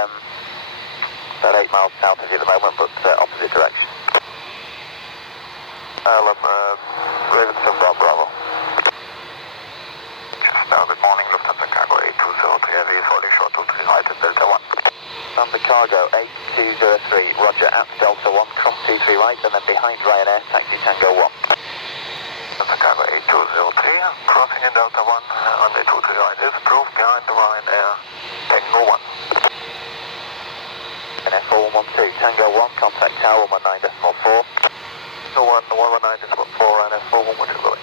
About 8 miles south of you at the moment, but opposite direction. Ravenson Bravo. Just now, good morning, Lufthansa Cargo A203 heavy is holding short 23 right at Delta 1. Lufthansa Cargo A203, roger at Delta 1, cross 23 right and then behind Ryanair, taxi Tango 1. Lufthansa Cargo A203, crossing in Delta 1, runway 23 right is approved behind the Ryanair, Tango 1. NF 412, Tango 1, contact tower 119.4. No 119.4, NF 412 going.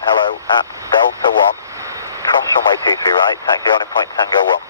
Hello, at Delta 1, cross runway 23 right, taxi on in point Tango 1.